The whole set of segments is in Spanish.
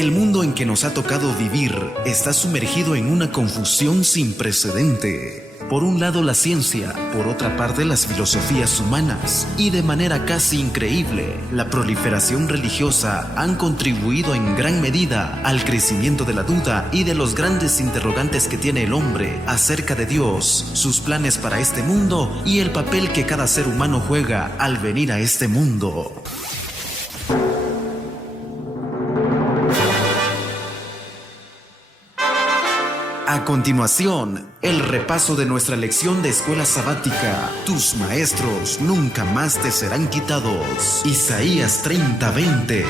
El mundo en que nos ha tocado vivir está sumergido en una confusión sin precedente. Por un lado la ciencia, por otra parte las filosofías humanas y de manera casi increíble, la proliferación religiosa han contribuido en gran medida al crecimiento de la duda y de los grandes interrogantes que tiene el hombre acerca de Dios, sus planes para este mundo y el papel que cada ser humano juega al venir a este mundo. A continuación, el repaso de nuestra lección de escuela sabática. Tus maestros nunca más te serán quitados. Isaías 30:20.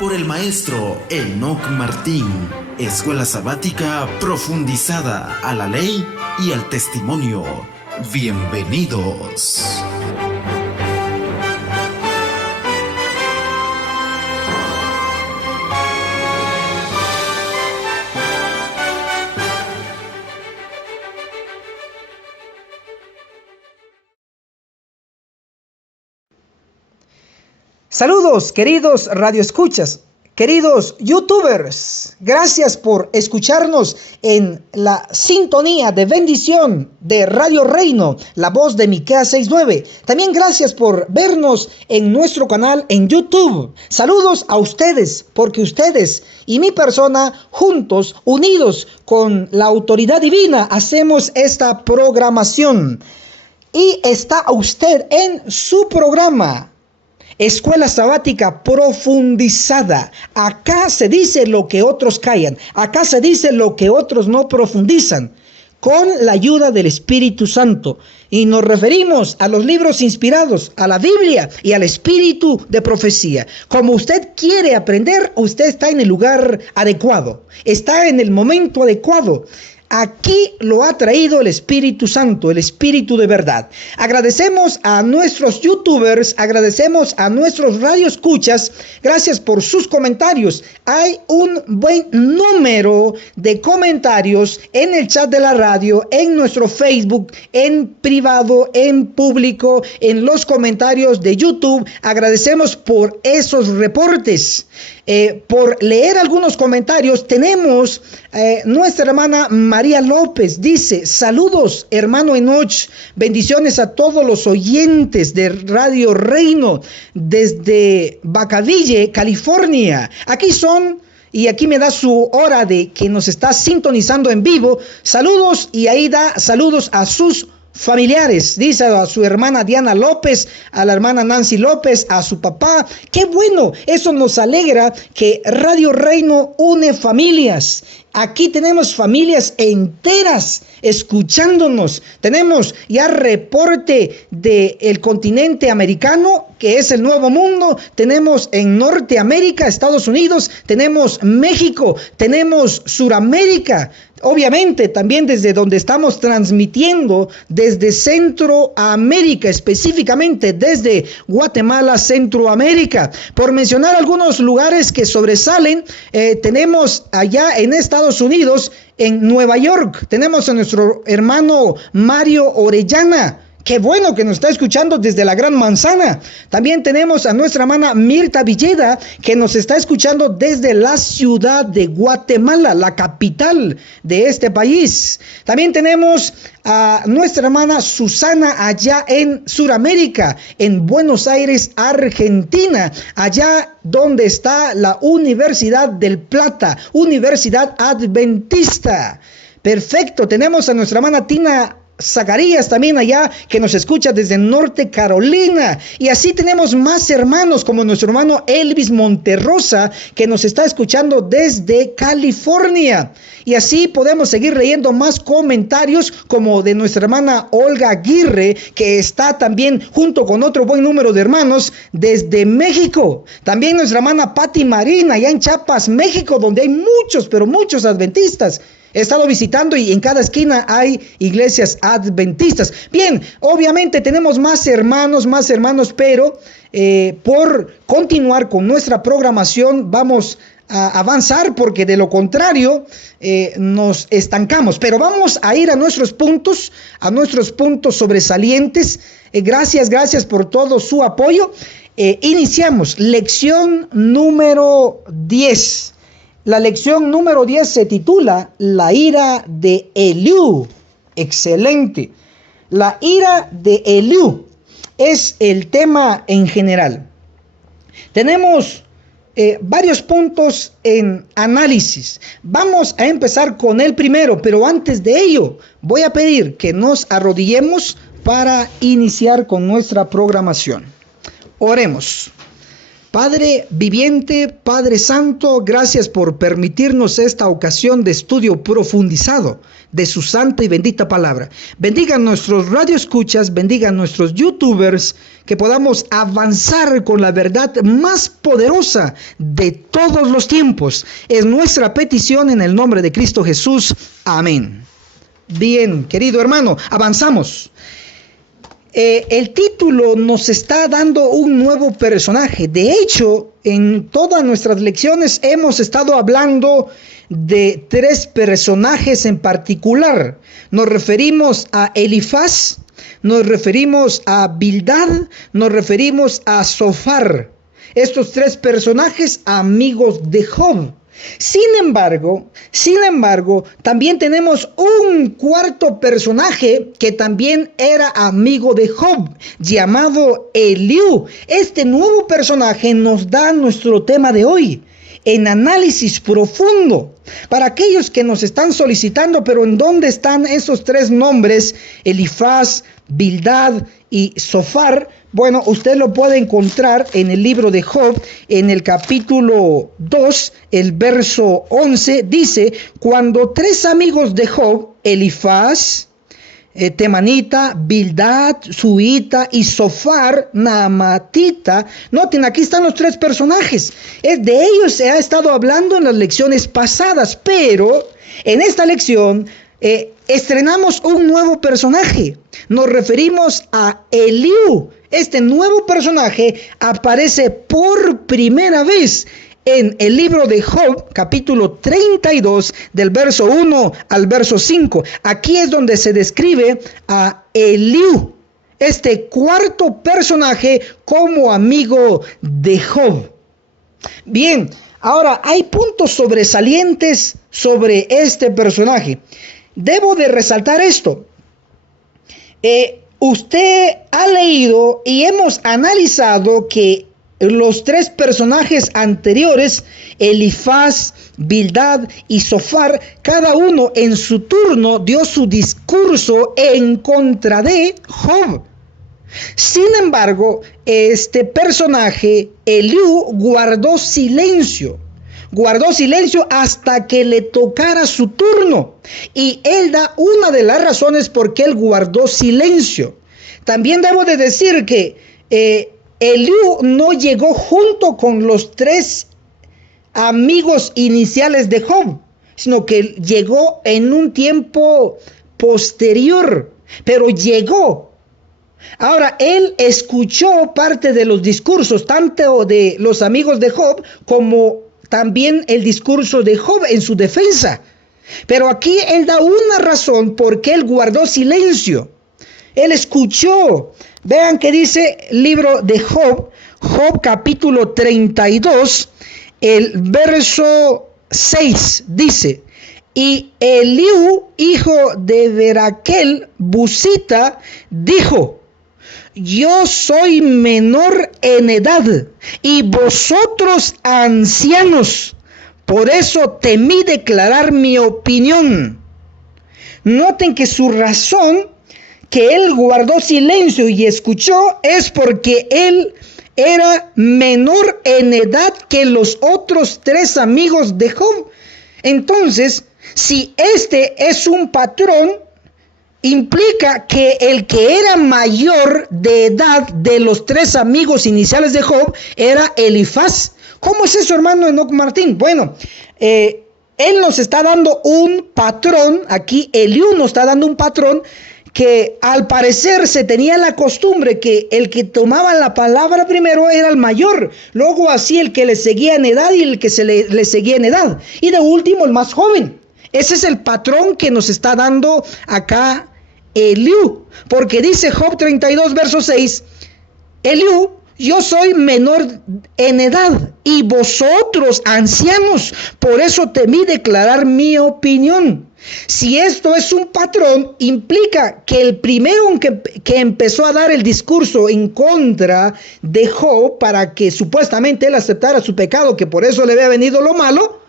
Por el maestro Enoc Martín. Escuela sabática profundizada a la ley y al testimonio. Bienvenidos. Saludos, queridos radioescuchas, queridos youtubers. Gracias por escucharnos en la sintonía de bendición de Radio Reino, la voz de Miqueas 6:9. También gracias por vernos en nuestro canal en YouTube. Saludos a ustedes, porque ustedes y mi persona, juntos, unidos con la autoridad divina, hacemos esta programación. Y está usted en su programa Escuela Sabática Profundizada. Acá se dice lo que otros callan. Acá se dice lo que otros no profundizan. Con la ayuda del Espíritu Santo. Y nos referimos a los libros inspirados, a la Biblia y al espíritu de profecía. Como usted quiere aprender, usted está en el lugar adecuado. Está en el momento adecuado. Aquí lo ha traído el Espíritu Santo, el Espíritu de verdad. Agradecemos a nuestros youtubers, agradecemos a nuestros radioescuchas. Gracias por sus comentarios. Hay un buen número de comentarios en el chat de la radio, en nuestro Facebook, en privado, en público, en los comentarios de YouTube. Agradecemos por esos reportes. Por leer algunos comentarios, tenemos nuestra hermana María López. Dice: saludos, hermano Enoch, bendiciones a todos los oyentes de Radio Reino desde Vacaville, California. Aquí son, y aquí me da su hora de que nos está sintonizando en vivo. Saludos, y ahí da saludos a sus familiares. Dice a su hermana Diana López, a la hermana Nancy López, a su papá. ¡Qué bueno! Eso nos alegra, que Radio Reino une familias. Aquí tenemos familias enteras escuchándonos. Tenemos ya reporte del continente americano, que es el Nuevo Mundo. Tenemos en Norteamérica, Estados Unidos. Tenemos México. Tenemos Suramérica. Obviamente también desde donde estamos transmitiendo, desde Centroamérica, específicamente desde Guatemala, Centroamérica. Por mencionar algunos lugares que sobresalen, tenemos allá en Estados Unidos, en Nueva York, tenemos a nuestro hermano Mario Orellana. Qué bueno que nos está escuchando desde la Gran Manzana. También tenemos a nuestra hermana Mirta Villeda, que nos está escuchando desde la ciudad de Guatemala, la capital de este país. También tenemos a nuestra hermana Susana allá en Suramérica, en Buenos Aires, Argentina, allá donde está la Universidad del Plata, Universidad Adventista. Perfecto, tenemos a nuestra hermana Tina Zacarías también allá, que nos escucha desde Norte Carolina. Y así tenemos más hermanos, como nuestro hermano Elvis Monterrosa, que nos está escuchando desde California. Y así podemos seguir leyendo más comentarios, como de nuestra hermana Olga Aguirre, que está también junto con otro buen número de hermanos desde México. También nuestra hermana Patti Marina allá en Chiapas, México, donde hay muchos, pero muchos adventistas. He estado visitando y en cada esquina hay iglesias adventistas. Bien, obviamente tenemos más hermanos, pero por continuar con nuestra programación vamos a avanzar, porque de lo contrario nos estancamos. Pero vamos a ir a nuestros puntos sobresalientes. Gracias por todo su apoyo. Iniciamos lección número 10. La lección número 10 se titula La ira de Eliú. Excelente. La ira de Eliú es el tema en general. Tenemos varios puntos en análisis. Vamos a empezar con el primero, pero antes de ello voy a pedir que nos arrodillemos para iniciar con nuestra programación. Oremos. Padre viviente, Padre Santo, gracias por permitirnos esta ocasión de estudio profundizado de su santa y bendita palabra. Bendiga a nuestros radioescuchas, bendiga a nuestros youtubers, que podamos avanzar con la verdad más poderosa de todos los tiempos. Es nuestra petición en el nombre de Cristo Jesús. Amén. Bien, querido hermano, avanzamos. El título nos está dando un nuevo personaje. De hecho, en todas nuestras lecciones hemos estado hablando de tres personajes en particular. Nos referimos a Elifaz, nos referimos a Bildad, nos referimos a Zofar. Estos tres personajes amigos de Job. Sin embargo, también tenemos un cuarto personaje que también era amigo de Job, llamado Eliú. Este nuevo personaje nos da nuestro tema de hoy, en análisis profundo. Para aquellos que nos están solicitando, pero ¿en dónde están esos tres nombres? Elifaz, Bildad y Zofar. Bueno, usted lo puede encontrar en el libro de Job, en el capítulo 2, el verso 11, dice: cuando tres amigos de Job, Elifaz, temanita, Bildad, suita, y Zofar, naamatita. Noten, aquí están los tres personajes. De ellos se ha estado hablando en las lecciones pasadas, pero en esta lección estrenamos un nuevo personaje. Nos referimos a Eliú. Este nuevo personaje aparece por primera vez en el libro de Job, capítulo 32, del verso 1 al verso 5. Aquí es donde se describe a Eliú, este cuarto personaje, como amigo de Job. Bien, ahora hay puntos sobresalientes sobre este personaje. Debo de resaltar esto. Usted ha leído y hemos analizado que los tres personajes anteriores, Elifaz, Bildad y Zofar, cada uno en su turno dio su discurso en contra de Job. Sin embargo, este personaje, Eliú, guardó silencio hasta que le tocara su turno. Y él da una de las razones por qué él guardó silencio. También debo de decir que Eliú no llegó junto con los tres amigos iniciales de Job, sino que llegó en un tiempo posterior, pero llegó. Ahora, él escuchó parte de los discursos, tanto de los amigos de Job como también el discurso de Job en su defensa. Pero aquí él da una razón por qué él guardó silencio. Él escuchó. Vean que dice el libro de Job, Job capítulo 32, el verso 6, dice: y Eliú, hijo de Beraquel, Busita, dijo: yo soy menor en edad y vosotros ancianos, por eso temí declarar mi opinión. Noten que su razón, que él guardó silencio y escuchó, es porque él era menor en edad que los otros tres amigos de Job. Entonces, si este es un patrón, implica que el que era mayor de edad de los tres amigos iniciales de Job era Elifaz. ¿Cómo es eso, hermano Enoc Martín? Bueno, él nos está dando un patrón, aquí Eliú nos está dando un patrón, que al parecer se tenía la costumbre que el que tomaba la palabra primero era el mayor, luego así el que le seguía en edad y el que le seguía en edad, y de último el más joven. Ese es el patrón que nos está dando acá Eliú, porque dice Job 32, verso 6, Eliú yo soy menor en edad y vosotros ancianos, por eso temí declarar mi opinión. Si esto es un patrón, implica que el primero que empezó a dar el discurso en contra de Job para que supuestamente él aceptara su pecado, que por eso le había venido lo malo,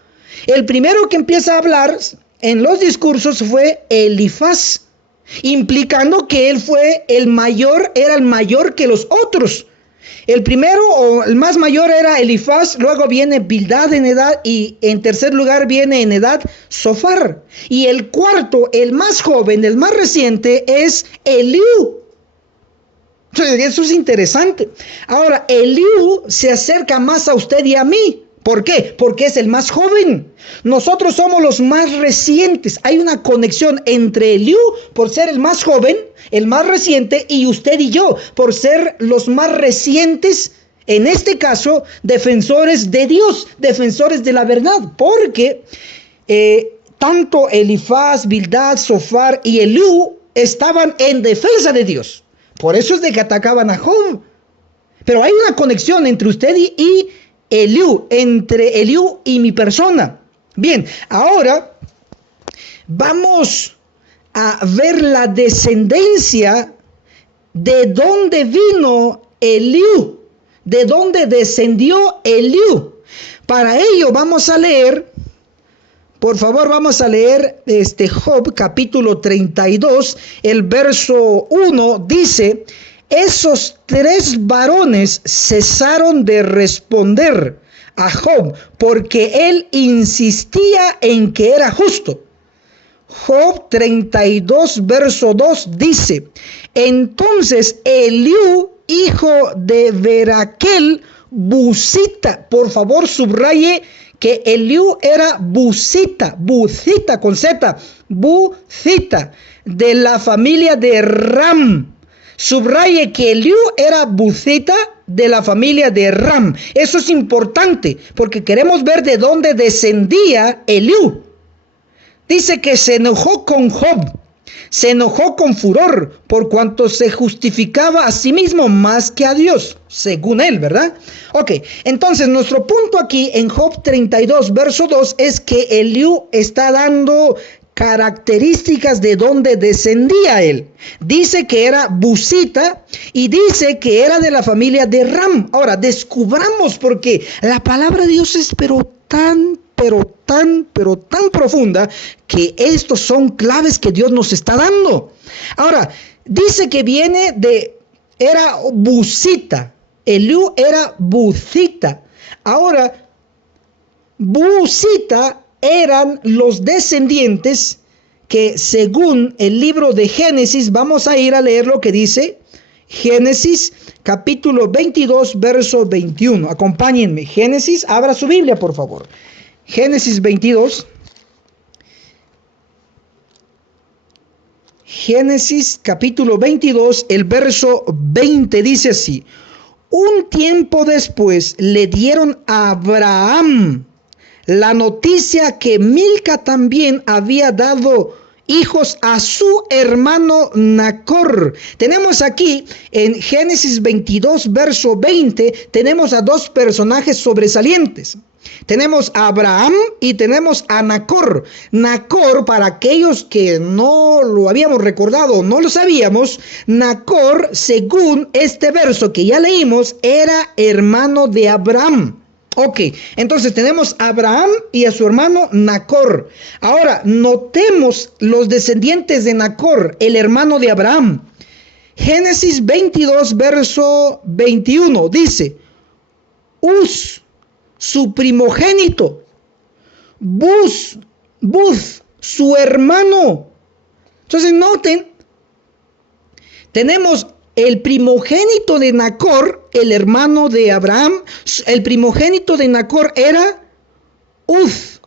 el primero que empieza a hablar en los discursos fue Elifaz, implicando que él fue el mayor, era el mayor que los otros. El primero o el más mayor era Elifaz, luego viene Bildad en edad y en tercer lugar viene en edad Zofar. Y el cuarto, el más joven, el más reciente es Eliú. Entonces, eso es interesante. Ahora, Eliú se acerca más a usted y a mí. ¿Por qué? Porque es el más joven. Nosotros somos los más recientes. Hay una conexión entre Eliú por ser el más joven, el más reciente, y usted y yo por ser los más recientes, en este caso, defensores de Dios, defensores de la verdad. Porque tanto Elifaz, Bildad, Zofar y Eliú estaban en defensa de Dios. Por eso es de que atacaban a Job. Pero hay una conexión entre usted y Eliú, entre Eliú y mi persona. Bien, ahora vamos a ver la descendencia de dónde vino Eliú, de dónde descendió Eliú. Para ello vamos a leer, por favor, vamos a leer Job capítulo 32, el verso 1 dice: esos 3 varones cesaron de responder a Job porque él insistía en que era justo. Job 32, verso 2 dice: entonces Eliú, hijo de Beraquel, Busita, por favor subraye que Eliú era Busita con Z, Busita, de la familia de Ram. Subraye que Eliú era Busita de la familia de Ram. Eso es importante porque queremos ver de dónde descendía Eliú. Dice que se enojó con Job, se enojó con furor por cuanto se justificaba a sí mismo más que a Dios, según él, ¿verdad? Ok, entonces nuestro punto aquí en Job 32, verso 2 es que Eliú está dando características de dónde descendía él. Dice que era Busita y dice que era de la familia de Ram. Ahora, descubramos porque la palabra de Dios es pero tan profunda que estos son claves que Dios nos está dando. Ahora, dice que era Busita. Eliú era Busita. Ahora, Busita eran los descendientes que según el libro de Génesis, vamos a ir a leer lo que dice Génesis capítulo 22 verso 21. Acompáñenme. Génesis, abra su Biblia por favor. Génesis 22. Génesis capítulo 22, el verso 20 dice así: un tiempo después le dieron a Abraham la noticia que Milca también había dado hijos a su hermano Nacor. Tenemos aquí en Génesis 22, verso 20, tenemos a 2 personajes sobresalientes. Tenemos a Abraham y tenemos a Nacor. Nacor, para aquellos que no lo habíamos recordado, no lo sabíamos, Nacor, según este verso que ya leímos, era hermano de Abraham. Ok, entonces tenemos a Abraham y a su hermano Nacor. Ahora, notemos los descendientes de Nacor, el hermano de Abraham. Génesis 22, verso 21, dice: Uz, su primogénito. Buz, su hermano. Entonces noten, tenemos el primogénito de Nacor, el hermano de Abraham. El primogénito de Nacor era Uz.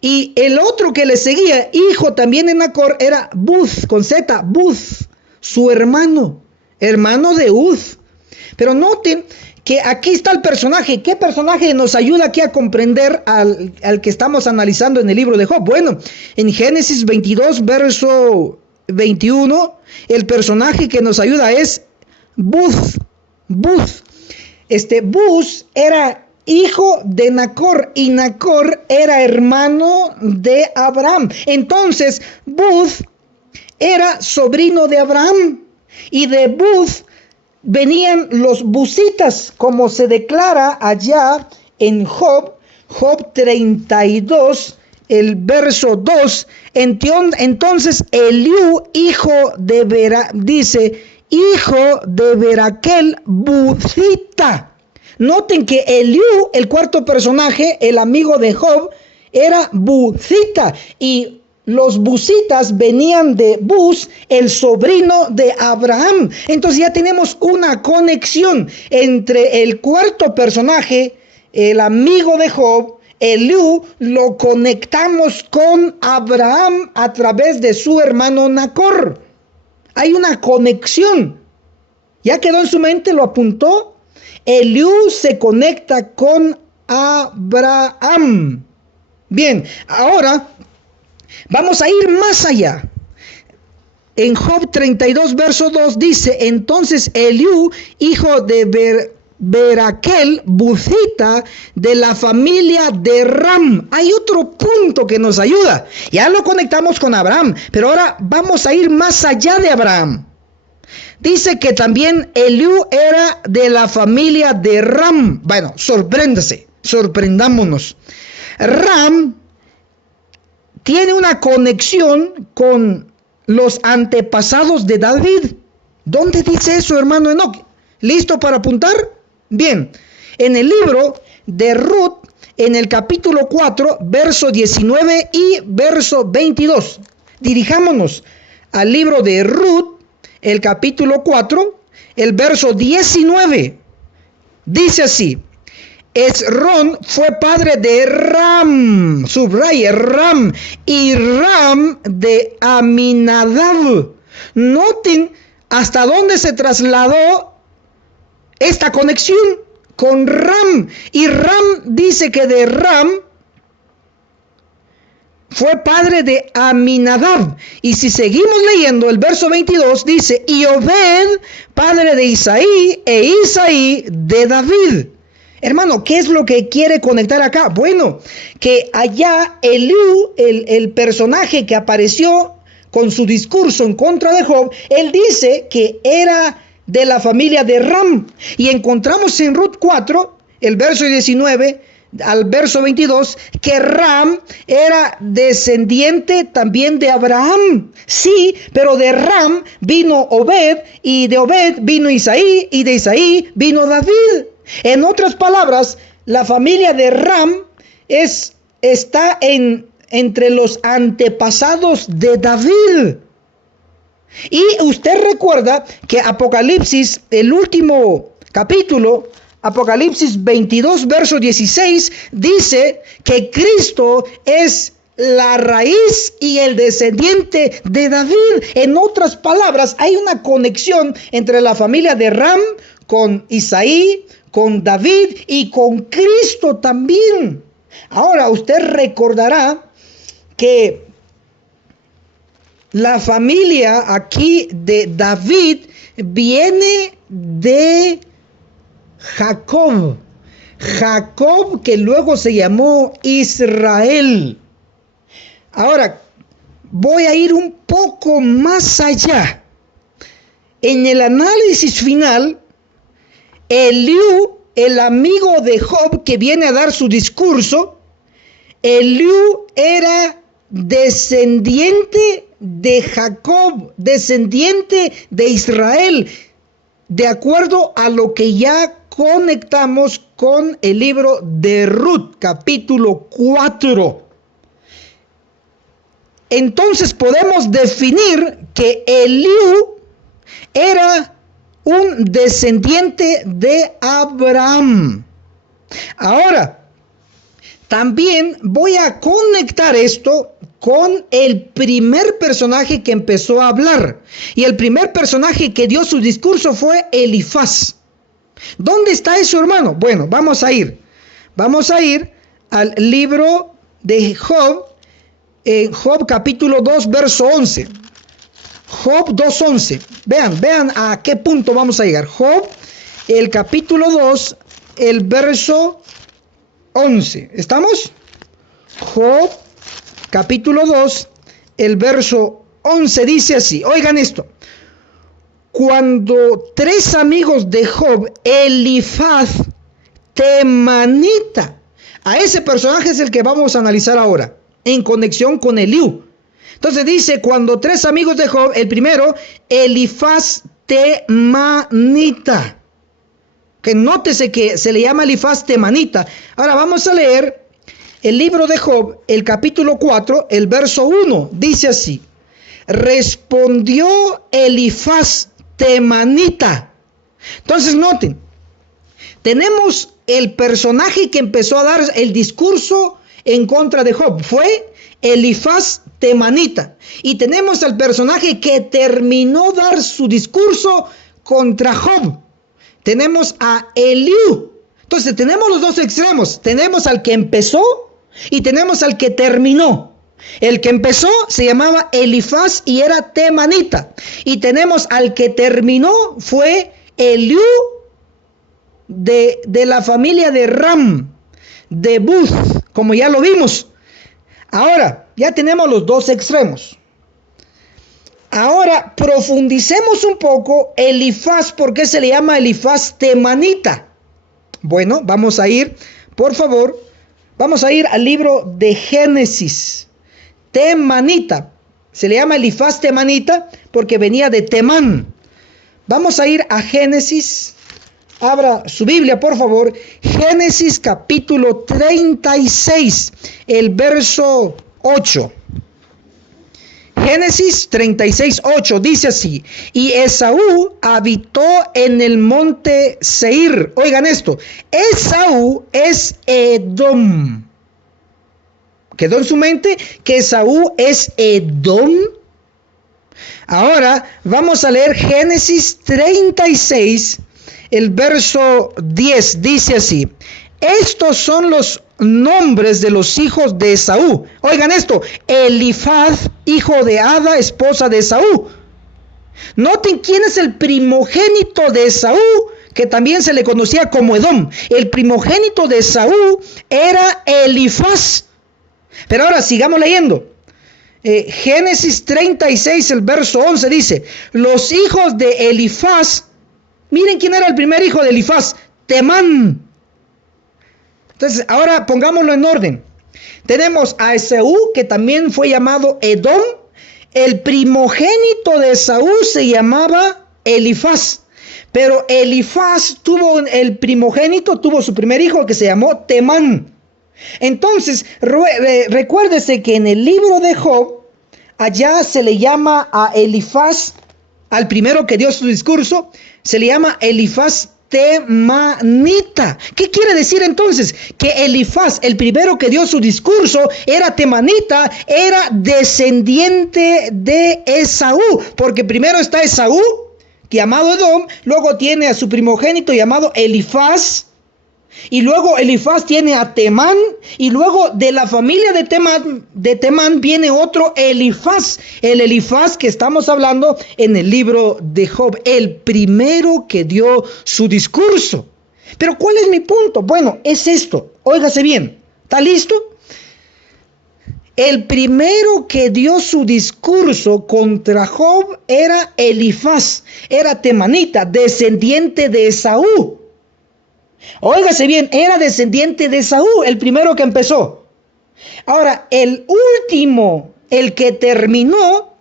Y el otro que le seguía, hijo también de Nacor, era Buz, con Z, Buz, su hermano de Uz. Pero noten que aquí está el personaje. ¿Qué personaje nos ayuda aquí a comprender al que estamos analizando en el libro de Job? Bueno, en Génesis 22, verso 21, el personaje que nos ayuda es Buz. Buz era hijo de Nacor y Nacor era hermano de Abraham. Entonces, Buz era sobrino de Abraham y de Buz venían los buzitas, como se declara allá en Job 32, el verso 2. Entonces Eliú, hijo de Beraquel, buzita. Noten que Eliú, el cuarto personaje, el amigo de Job, era buzita, y los buzitas venían de Buz, el sobrino de Abraham. Entonces ya tenemos una conexión entre el cuarto personaje, el amigo de Job, Eliú, lo conectamos con Abraham a través de su hermano Nacor. Hay una conexión. ¿Ya quedó en su mente? ¿Lo apuntó? Eliú se conecta con Abraham. Bien, ahora vamos a ir más allá. En Job 32, verso 2 dice, entonces Eliú, hijo de Beraquel, buzita, de la familia de Ram. Hay otro punto que nos ayuda. Ya lo conectamos con Abraham, pero ahora vamos a ir más allá de Abraham. Dice que también Eliú era de la familia de Ram. Bueno, sorprendámonos. Ram tiene una conexión con los antepasados de David. ¿Dónde dice eso, hermano Enoch? ¿Listo para apuntar? Bien, en el libro de Ruth, en el capítulo 4, verso 19 y verso 22. Dirijámonos al libro de Ruth, el capítulo 4, el verso 19. Dice así: Esrón fue padre de Ram, subraye Ram, y Ram de Aminadab. Noten hasta dónde se trasladó esta conexión con Ram. Y Ram dice que de Ram fue padre de Aminadab. Y si seguimos leyendo, el verso 22 dice, y Obed, padre de Isaí, e Isaí de David. Hermano, ¿qué es lo que quiere conectar acá? Bueno, que allá Eliú, el personaje que apareció con su discurso en contra de Job, él dice que era de la familia de Ram. Y encontramos en Ruth 4, el verso 19 al verso 22, que Ram era descendiente también de Abraham. Sí, pero de Ram vino Obed, y de Obed vino Isaí, y de Isaí vino David. En otras palabras, la familia de Ram está entre los antepasados de David. Y usted recuerda que Apocalipsis, el último capítulo, Apocalipsis 22, verso 16, dice que Cristo es la raíz y el descendiente de David. En otras palabras, hay una conexión entre la familia de Ram con Isaí, con David y con Cristo también. Ahora, usted recordará que la familia aquí de David viene de Jacob. Jacob, que luego se llamó Israel. Ahora, voy a ir un poco más allá. En el análisis final, Eliú, el amigo de Job que viene a dar su discurso, Eliú era descendiente de Jacob, descendiente de Israel, de acuerdo a lo que ya conectamos con el libro de Ruth, capítulo 4. Entonces podemos definir que Eliú era un descendiente de Abraham. Ahora, también voy a conectar esto con el primer personaje que empezó a hablar. Y el primer personaje que dio su discurso fue Elifaz. ¿Dónde está eso, hermano? Bueno, vamos a ir al libro de Job, Job capítulo 2, verso 11. Job 2:11. Vean a qué punto vamos a llegar. Job el capítulo 2, el verso 11. ¿Estamos? Job, capítulo 2, el verso 11 dice así. Oigan esto. Cuando 3 amigos de Job, Elifaz Temanita, a ese personaje es el que vamos a analizar ahora, en conexión con Eliú. Entonces dice, cuando 3 amigos de Job, el primero, Elifaz Temanita. Que nótese que se le llama Elifaz Temanita. Ahora vamos a leer el libro de Job, el capítulo 4, el verso 1. Dice así. Respondió Elifaz Temanita. Entonces noten, tenemos el personaje que empezó a dar el discurso en contra de Job. Fue Elifaz Temanita. Y tenemos al personaje que terminó dar su discurso contra Job. Tenemos a Eliú. Entonces tenemos los dos extremos. Tenemos al que empezó y tenemos al que terminó. El que empezó se llamaba Elifaz y era temanita. Y tenemos al que terminó fue Eliú de la familia de Ram, de Buz, como ya lo vimos. Ahora, ya tenemos los dos extremos. Ahora profundicemos un poco Elifaz, ¿por qué se le llama Elifaz Temanita? Bueno, vamos a ir, por favor, vamos a ir al libro de Génesis. Temanita, se le llama Elifaz Temanita porque venía de Temán. Vamos a ir a Génesis, abra su Biblia por favor, Génesis capítulo 36, el verso 8. Génesis 36, 8 dice así, y Esaú habitó en el monte Seir. Oigan esto, Esaú es Edom. ¿Quedó en su mente que Esaú es Edom? Ahora vamos a leer Génesis 36, el verso 10, dice así, estos son los nombres de los hijos de Esaú. Oigan esto, Elifaz, hijo de Ada, esposa de Esaú. Noten quién es el primogénito de Esaú, que también se le conocía como Edom. El primogénito de Esaú era Elifaz. Pero ahora sigamos leyendo. Génesis 36, el verso 11 dice, los hijos de Elifaz, miren quién era el primer hijo de Elifaz, Temán. Entonces, ahora pongámoslo en orden. Tenemos a Esaú, que también fue llamado Edom. El primogénito de Esaú se llamaba Elifaz. Pero Elifaz tuvo su primer hijo que se llamó Temán. Entonces, recuérdese que en el libro de Job, allá se le llama a Elifaz, al primero que dio su discurso, se le llama Elifaz Temanita. ¿Qué quiere decir entonces? Que Elifaz, el primero que dio su discurso, era temanita, era descendiente de Esaú, porque primero está Esaú, llamado Edom, luego tiene a su primogénito llamado Elifaz, y luego Elifaz tiene a Temán, y luego de la familia de Temán viene otro Elifaz, el Elifaz que estamos hablando en el libro de Job, el primero que dio su discurso. Pero ¿cuál es mi punto? Bueno, es esto, óigase bien, ¿está listo? El primero que dio su discurso contra Job era Elifaz, era temanita, descendiente de Esaú. Óigase bien, era descendiente de Esaú, el primero que empezó. Ahora, el último, el que terminó,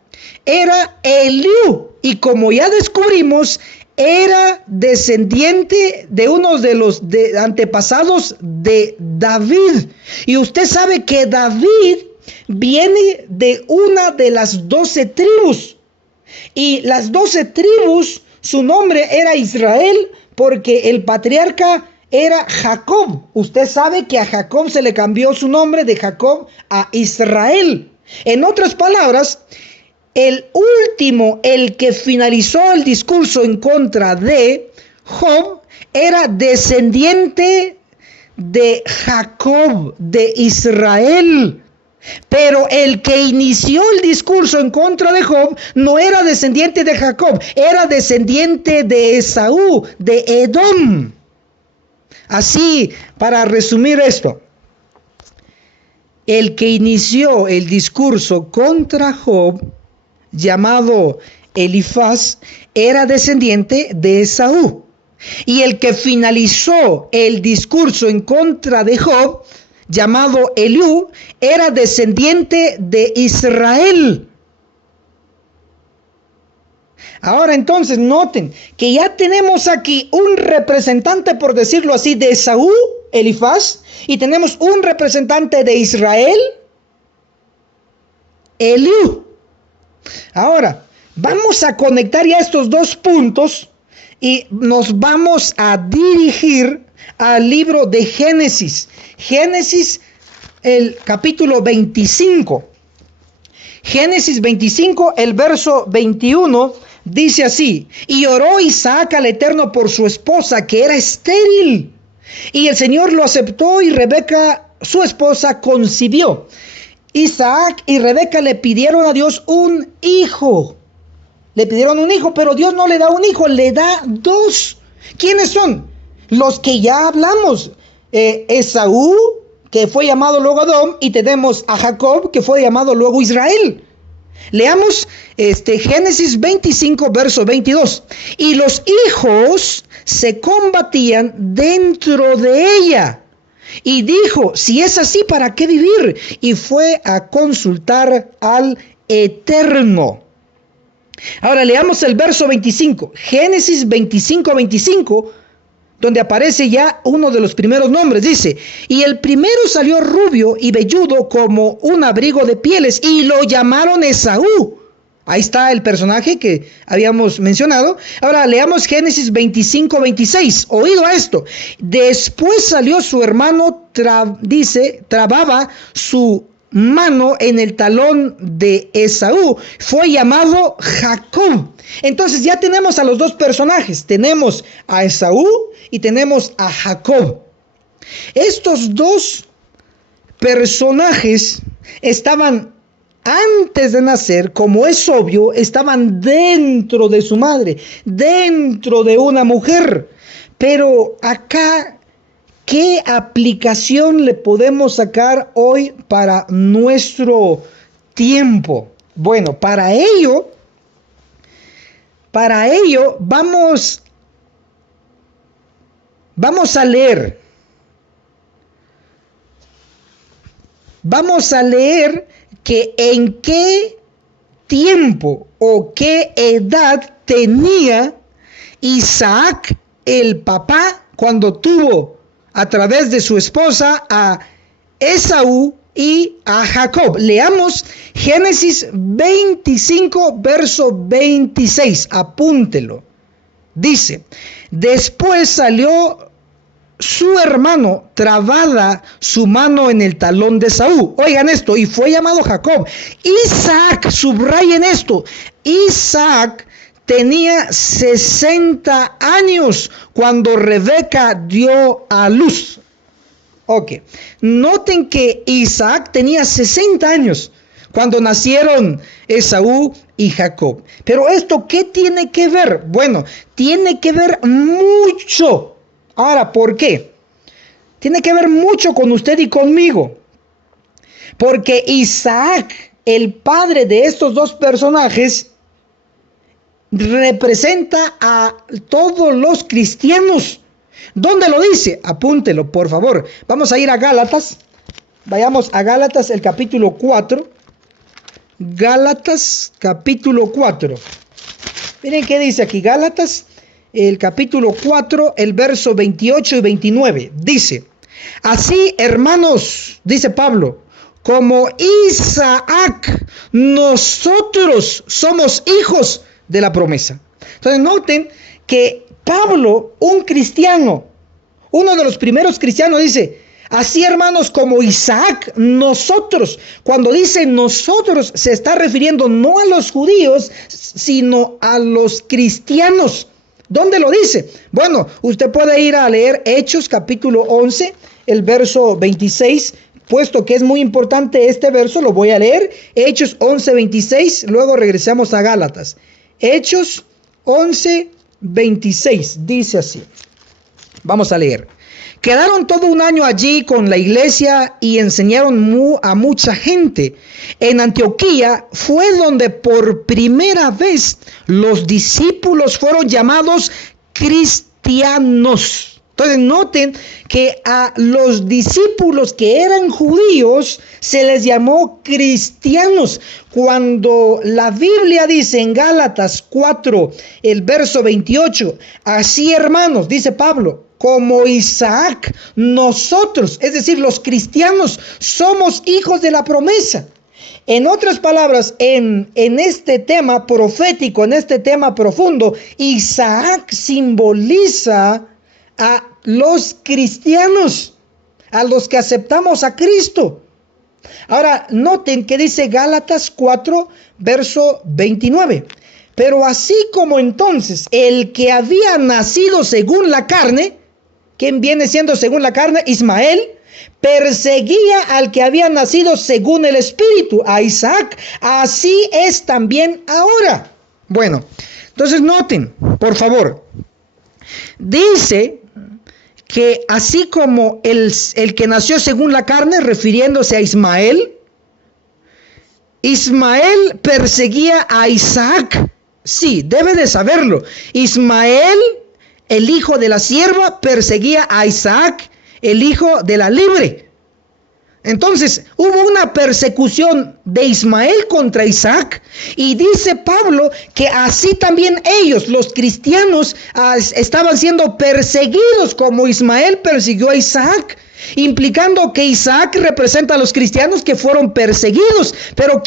era Eliú. Y como ya descubrimos, era descendiente de uno de los antepasados de David. Y usted sabe que David viene de una de las 12 tribus. Y las 12 tribus, su nombre era Israel, porque el patriarca era Jacob. Usted sabe que a Jacob se le cambió su nombre de Jacob a Israel. En otras palabras, el último, el que finalizó el discurso en contra de Job, era descendiente de Jacob, de Israel. Pero el que inició el discurso en contra de Job no era descendiente de Jacob, era descendiente de Esaú, de Edom. Así, para resumir esto, el que inició el discurso contra Job, llamado Elifaz, era descendiente de Esaú. Y el que finalizó el discurso en contra de Job, llamado Eliú, era descendiente de Israel. Ahora entonces noten que ya tenemos aquí un representante, por decirlo así, de Esaú, Elifaz, y tenemos un representante de Israel, Eliú. Ahora, vamos a conectar ya estos dos puntos y nos vamos a dirigir al libro de Génesis. Génesis, el capítulo 25. Génesis 25, el verso 21, dice así: y oró Isaac al Eterno por su esposa, que era estéril. Y el Señor lo aceptó, y Rebeca, su esposa, concibió. Isaac y Rebeca le pidieron a Dios un hijo. Le pidieron un hijo, pero Dios no le da un hijo, le da dos. ¿Quiénes son? Los que ya hablamos. Esaú, que fue llamado luego Edom, y tenemos a Jacob, que fue llamado luego Israel. Leamos Génesis 25, verso 22. Y los hijos se combatían dentro de ella. Y dijo: si es así, ¿para qué vivir? Y fue a consultar al Eterno. Ahora leamos el verso 25. Génesis 25, 25, donde aparece ya uno de los primeros nombres. Dice: y el primero salió rubio y velludo como un abrigo de pieles, y lo llamaron Esaú. Ahí está el personaje que habíamos mencionado. Ahora leamos Génesis 25, 26. Oído a esto. Después salió su hermano, trababa su mano en el talón de Esaú. Fue llamado Jacob. Entonces ya tenemos a los dos personajes. Tenemos a Esaú y tenemos a Jacob. Estos dos personajes estaban, antes de nacer, como es obvio, estaban dentro de su madre, dentro de una mujer. Pero acá, ¿qué aplicación le podemos sacar hoy para nuestro tiempo? Bueno, para ello vamos a leer. Vamos a leer que en qué tiempo o qué edad tenía Isaac, el papá, cuando tuvo a través de su esposa a Esaú y a Jacob. Leamos Génesis 25, verso 26. Apúntelo. Dice: después salió su hermano, trabada su mano en el talón de Esaú. Oigan esto: y fue llamado Jacob. Isaac, subrayen esto, Isaac tenía 60 años cuando Rebeca dio a luz. Ok, noten que Isaac tenía 60 años cuando nacieron Esaú y Jacob. Pero esto, ¿qué tiene que ver? Bueno, tiene que ver mucho. Ahora, ¿por qué? Tiene que ver mucho con usted y conmigo. Porque Isaac, el padre de estos dos personajes, representa a todos los cristianos. ¿Dónde lo dice? Apúntelo, por favor. Vamos a ir a Gálatas. Vayamos a Gálatas, el capítulo 4. Gálatas, capítulo 4. Miren qué dice aquí. Gálatas, el capítulo 4, el verso 28 y 29. Dice: así, hermanos, dice Pablo, como Isaac, nosotros somos hijos de la promesa. Entonces noten que Pablo, un cristiano, uno de los primeros cristianos, dice: así, hermanos, como Isaac, nosotros. Cuando dice nosotros, se está refiriendo no a los judíos, sino a los cristianos. ¿Dónde lo dice? Bueno, usted puede ir a leer Hechos capítulo 11, el verso 26, puesto que es muy importante este verso, lo voy a leer. Hechos 11:26, luego regresamos a Gálatas. Hechos 11:26, dice así. Vamos a leer. Quedaron todo un año allí con la iglesia y enseñaron a mucha gente. En Antioquía fue donde por primera vez los discípulos fueron llamados cristianos. Entonces noten que a los discípulos que eran judíos se les llamó cristianos. Cuando la Biblia dice en Gálatas 4, el verso 28, así hermanos, dice Pablo, como Isaac, nosotros, es decir, los cristianos, somos hijos de la promesa. En otras palabras, en este tema profético, en este tema profundo, Isaac simboliza a los cristianos, a los que aceptamos a Cristo. Ahora, noten que dice Gálatas 4, verso 29. Pero así como entonces el que había nacido según la carne, ¿quién viene siendo según la carne? Ismael, perseguía al que había nacido según el Espíritu, a Isaac, así es también ahora. Bueno, entonces noten, por favor, dice que así como el que nació según la carne, refiriéndose a Ismael, Ismael perseguía a Isaac. Sí, debe de saberlo. Ismael, el hijo de la sierva, perseguía a Isaac, el hijo de la libre. Entonces, hubo una persecución de Ismael contra Isaac, y dice Pablo que así también ellos, los cristianos, estaban siendo perseguidos como Ismael persiguió a Isaac, implicando que Isaac representa a los cristianos que fueron perseguidos. Pero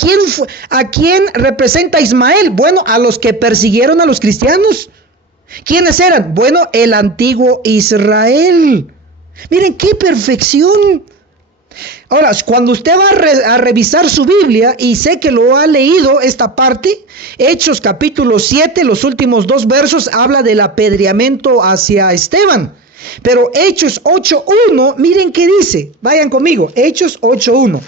¿a quién representa Ismael? Bueno, a los que persiguieron a los cristianos. ¿Quiénes eran? Bueno, el antiguo Israel. Miren qué perfección. Ahora, cuando usted va a revisar su Biblia, y sé que lo ha leído esta parte, Hechos capítulo 7, los últimos 2 versos, habla del apedreamiento hacia Esteban. Pero Hechos 8.1, miren qué dice. Vayan conmigo, Hechos 8.1.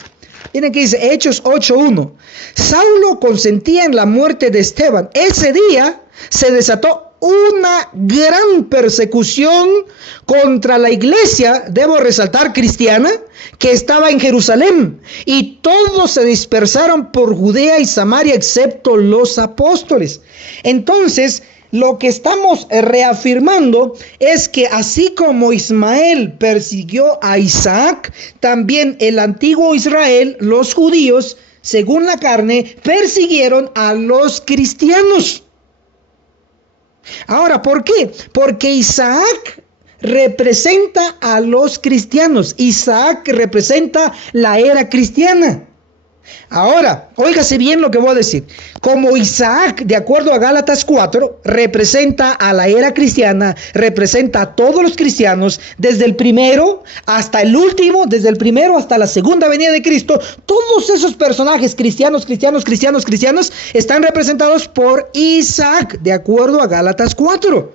Miren qué dice, Hechos 8.1. Saulo consentía en la muerte de Esteban. Ese día se desató una gran persecución contra la iglesia, debo resaltar, cristiana, que estaba en Jerusalén, y todos se dispersaron por Judea y Samaria excepto los apóstoles. Entonces, lo que estamos reafirmando es que así como Ismael persiguió a Isaac, también el antiguo Israel, los judíos, según la carne, persiguieron a los cristianos. Ahora, ¿por qué? Porque Isaac representa a los cristianos. Isaac representa la era cristiana. Ahora, óigase bien lo que voy a decir. Como Isaac, de acuerdo a Gálatas 4, representa a la era cristiana, representa a todos los cristianos, desde el primero hasta el último, desde el primero hasta la segunda venida de Cristo, todos esos personajes cristianos, están representados por Isaac, de acuerdo a Gálatas 4.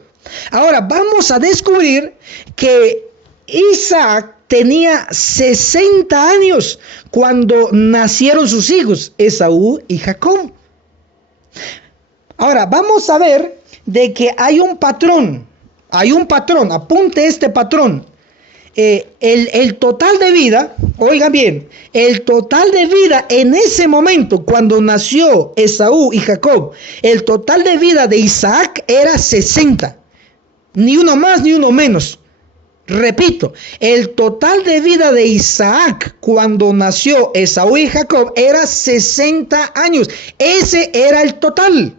Ahora, vamos a descubrir que Isaac tenía 60 años cuando nacieron sus hijos, Esaú y Jacob. Ahora, vamos a ver de que hay un patrón, apunte este patrón. El total de vida, oigan bien, el total de vida en ese momento, cuando nació Esaú y Jacob, el total de vida de Isaac era 60, ni uno más ni uno menos. Repito, el total de vida de Isaac cuando nació Esaú y Jacob era 60 años. Ese era el total.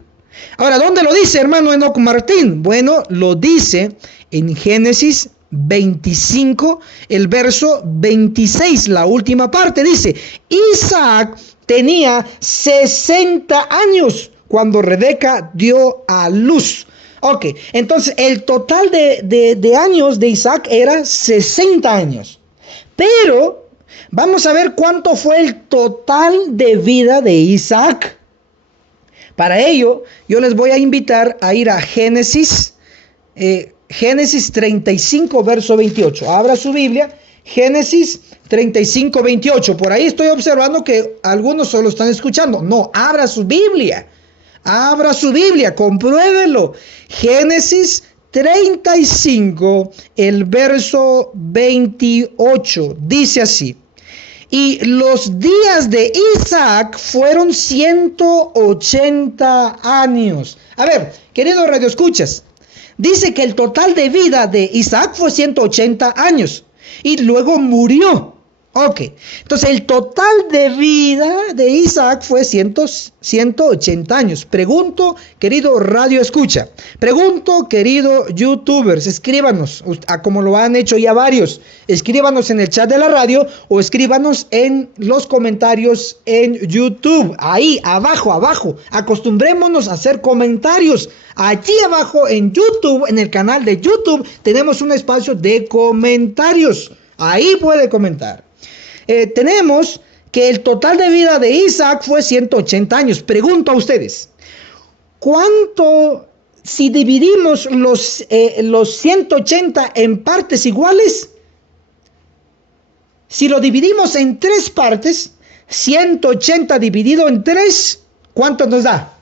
Ahora, ¿dónde lo dice, hermano Enoc Martín? Bueno, lo dice en Génesis 25, el verso 26, la última parte. Dice, Isaac tenía 60 años cuando Rebeca dio a luz. Ok, entonces el total de años de Isaac era 60 años. Pero vamos a ver cuánto fue el total de vida de Isaac. Para ello, yo les voy a invitar a ir a Génesis 35, verso 28. Abra su Biblia, Génesis 35:28. Por ahí estoy observando que algunos solo están escuchando. No, abra su Biblia, compruébelo. Génesis 35, el verso 28, dice así: y los días de Isaac fueron 180 años. A ver, queridos radioescuchas, dice que el total de vida de Isaac fue 180 años y luego murió. Ok, entonces el total de vida de Isaac fue 180 años. Pregunto, querido radio escucha, pregunto, querido youtubers, escríbanos, como lo han hecho ya varios, escríbanos en el chat de la radio o escríbanos en los comentarios en YouTube, ahí abajo, acostumbrémonos a hacer comentarios. Allí abajo en YouTube, en el canal de YouTube, tenemos un espacio de comentarios, ahí puede comentar. Tenemos que el total de vida de Isaac fue 180 años. Pregunto a ustedes, ¿cuánto, si dividimos los 180 en partes iguales? Si lo dividimos en 3 partes, 180 dividido en 3, ¿cuánto nos da?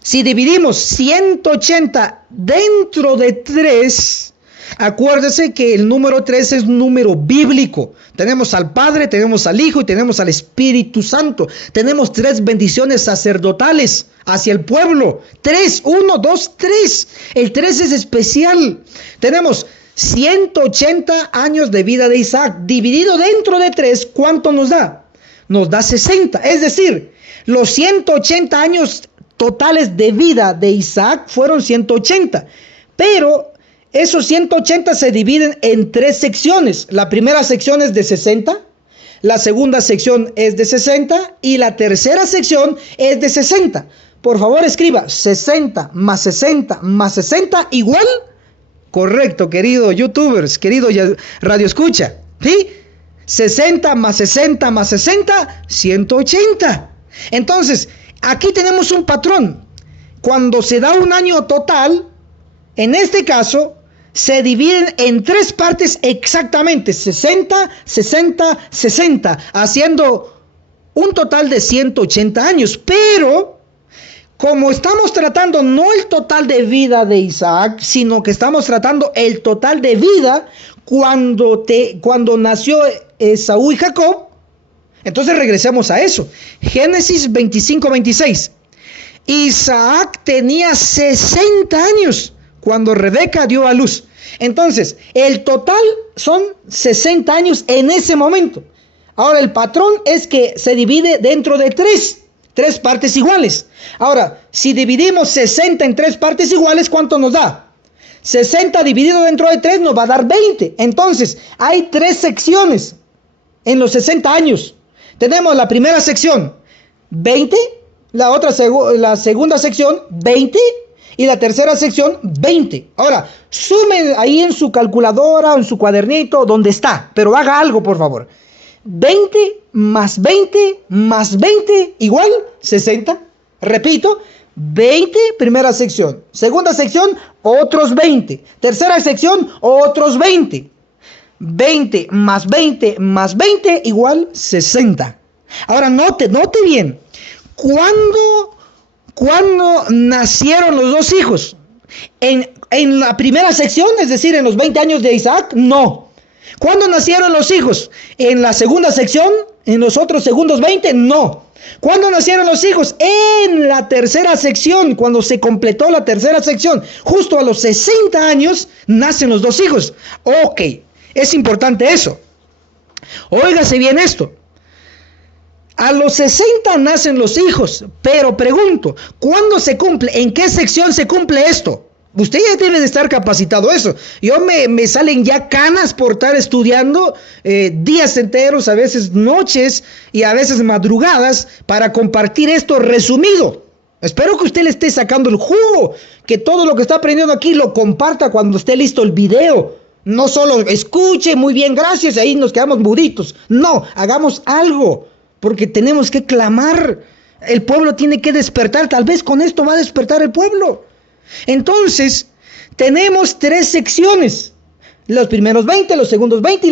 Si dividimos 180 dentro de 3, acuérdese que el número 3 es un número bíblico. Tenemos al Padre, tenemos al Hijo y tenemos al Espíritu Santo. Tenemos 3 bendiciones sacerdotales hacia el pueblo. 3, 1, 2, 3. El 3 es especial. Tenemos 180 años de vida de Isaac. Dividido dentro de 3, ¿cuánto nos da? Nos da 60. Es decir, los 180 años totales de vida de Isaac fueron 180. Pero esos 180 se dividen en 3 secciones. La primera sección es de 60, la segunda sección es de 60 y la tercera sección es de 60. Por favor, escriba 60 más 60 más 60 igual. Correcto, querido youtubers, querido radio escucha. ¿Sí? 60 más 60 más 60, 180. Entonces, aquí tenemos un patrón. Cuando se da un año total, en este caso, se dividen en 3 partes exactamente, 60, 60, 60, haciendo un total de 180 años. Pero, como estamos tratando no el total de vida de Isaac, sino que estamos tratando el total de vida cuando nació Esaú y Jacob, entonces regresemos a eso. Génesis 25:26. Isaac tenía 60 años cuando Rebeca dio a luz. Entonces, el total son 60 años en ese momento. Ahora, el patrón es que se divide dentro de 3 partes iguales. Ahora, si dividimos 60 en 3 partes iguales, ¿cuánto nos da? 60 dividido dentro de 3 nos va a dar 20. Entonces, hay 3 secciones en los 60 años. Tenemos la primera sección, 20, la segunda sección, 20, y la tercera sección, 20. Ahora, sumen ahí en su calculadora, en su cuadernito, donde está, pero haga algo, por favor. 20 más 20 más 20 igual 60. Repito, 20, primera sección. Segunda sección, otros 20. Tercera sección, otros 20. 20 más 20 más 20 igual 60. Ahora, note bien. ¿Cuándo nacieron los 2 hijos? ¿En la primera sección, es decir, en los 20 años de Isaac? No. ¿Cuándo nacieron los hijos? ¿En la segunda sección? ¿En los otros segundos 20? No. ¿Cuándo nacieron los hijos? En la tercera sección, cuando se completó la tercera sección. Justo a los 60 años nacen los 2 hijos. Ok, es importante eso. Óigase bien esto. A los 60 nacen los hijos, pero pregunto, ¿cuándo se cumple? ¿En qué sección se cumple esto? Usted ya debe de estar capacitado eso. Yo me salen ya canas por estar estudiando días enteros, a veces noches y a veces madrugadas para compartir esto resumido. Espero que usted le esté sacando el jugo, que todo lo que está aprendiendo aquí lo comparta cuando esté listo el video. No solo escuche, muy bien, gracias, ahí nos quedamos muditos. No, hagamos algo. Porque tenemos que clamar, el pueblo tiene que despertar, tal vez con esto va a despertar el pueblo. Entonces, tenemos 3 secciones. Los primeros 20, los segundos 20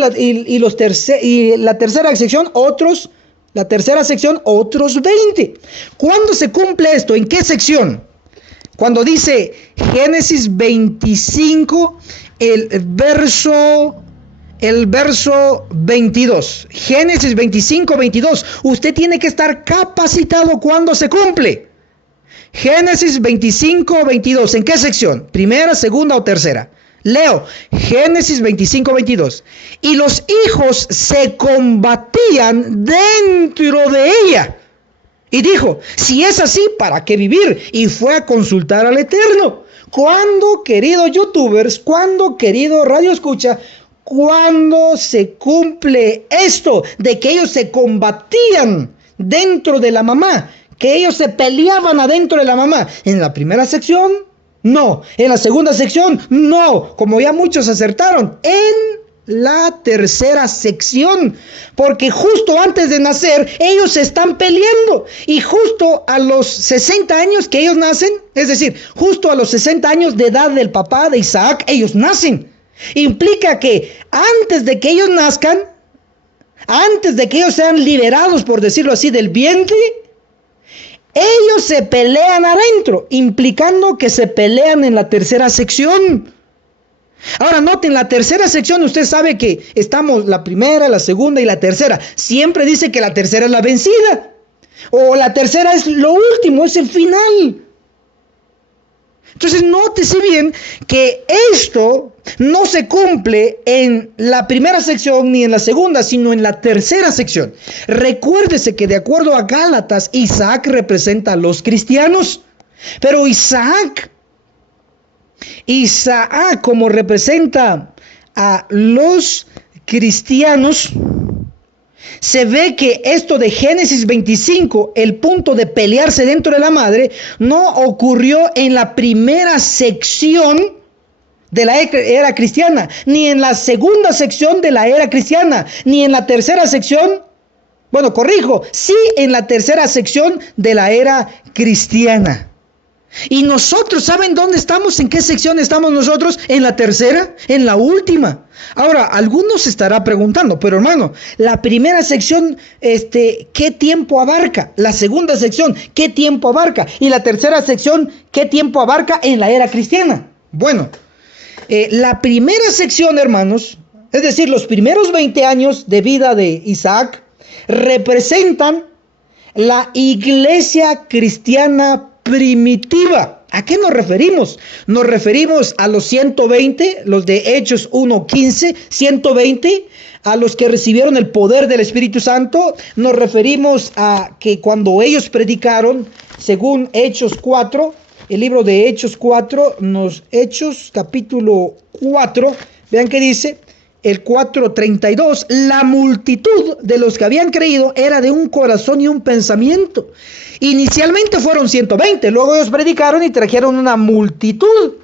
y la tercera sección otros 20. ¿Cuándo se cumple esto? ¿En qué sección? Cuando dice Génesis 25, el verso 22. Génesis 25, 22. Usted tiene que estar capacitado cuando se cumple. Génesis 25, 22. ¿En qué sección? ¿Primera, segunda o tercera? Leo, Génesis 25, 22. Y los hijos se combatían dentro de ella. Y dijo, si es así, ¿para qué vivir? Y fue a consultar al Eterno. ¿Cuándo, queridos youtubers, cuándo, querido radio escucha, cuándo se cumple esto de que ellos se combatían dentro de la mamá? Que ellos se peleaban adentro de la mamá. ¿En la primera sección? No. ¿En la segunda sección? No. Como ya muchos acertaron. En la tercera sección, porque justo antes de nacer ellos se están peleando, y justo a los 60 años que ellos nacen, es decir, justo a los 60 años de edad del papá de Isaac, ellos nacen. Implica que antes de que ellos nazcan, antes de que ellos sean liberados, por decirlo así, del vientre, ellos se pelean adentro, implicando que se pelean en la tercera sección. Ahora noten, la tercera sección, usted sabe que estamos la primera, la segunda y la tercera. Siempre dice que la tercera es la vencida. O la tercera es lo último, es el final. Entonces nótese bien que esto no se cumple en la primera sección ni en la segunda, sino en la tercera sección. Recuérdese que de acuerdo a Gálatas, Isaac representa a los cristianos. Pero Isaac como representa a los cristianos, se ve que esto de Génesis 25, el punto de pelearse dentro de la madre, no ocurrió en la primera sección de la era cristiana, ni en la segunda sección de la era cristiana, ni en la tercera sección, sí en la tercera sección de la era cristiana. Y nosotros, ¿saben dónde estamos? ¿En qué sección estamos nosotros? ¿En la tercera? ¿En la última? Ahora, algunos se estará preguntando, pero hermano, la primera sección, ¿qué tiempo abarca? La segunda sección, ¿qué tiempo abarca? Y la tercera sección, ¿qué tiempo abarca en la era cristiana? Bueno, la primera sección, hermanos, es decir, los primeros 20 años de vida de Isaac, representan la iglesia cristiana primitiva. ¿A qué nos referimos? Nos referimos a los 120, los de Hechos 1:15, 120, a los que recibieron el poder del Espíritu Santo. Nos referimos a que cuando ellos predicaron, según Hechos 4, el libro de Hechos 4, Hechos capítulo 4, vean que dice, el 4:32, la multitud de los que habían creído era de un corazón y un pensamiento. Inicialmente fueron 120, luego ellos predicaron y trajeron una multitud.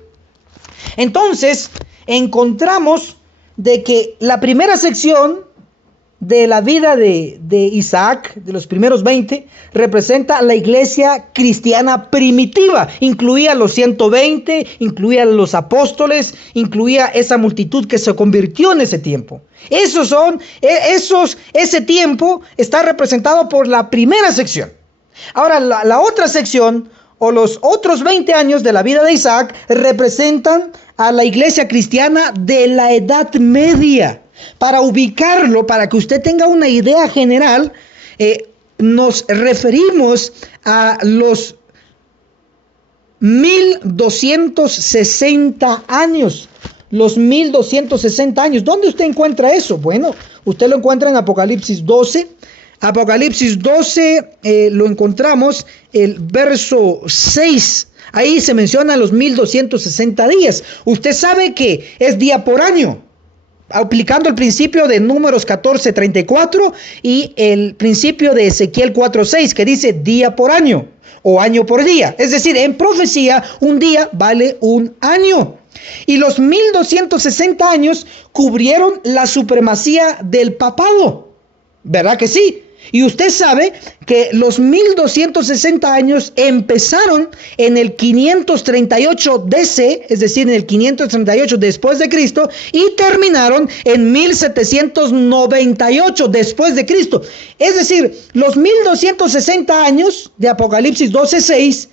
Entonces, encontramos de que la primera sección de la vida de Isaac, de los primeros 20, representa la iglesia cristiana primitiva. Incluía los 120, incluía los apóstoles, incluía esa multitud que se convirtió en ese tiempo. Ese tiempo está representado por la primera sección. Ahora, la otra sección, o los otros 20 años de la vida de Isaac, representan a la iglesia cristiana de la Edad Media. Para ubicarlo, para que usted tenga una idea general, nos referimos a los 1260 años. Los 1260 años. ¿Dónde usted encuentra eso? Bueno, usted lo encuentra en Apocalipsis 12. Apocalipsis 12 lo encontramos, el verso 6. Ahí se menciona los 1260 días. Usted sabe que es día por año, aplicando el principio de Números 14:34 y el principio de Ezequiel 4:6, que dice día por año o año por día. Es decir, en profecía, un día vale un año. Y los 1260 años cubrieron la supremacía del papado. ¿Verdad que sí? Y usted sabe que los 1260 años empezaron en el 538 DC, es decir, en el 538 después de Cristo, y terminaron en 1798 después de Cristo. Es decir, los 1260 años de Apocalipsis 12:6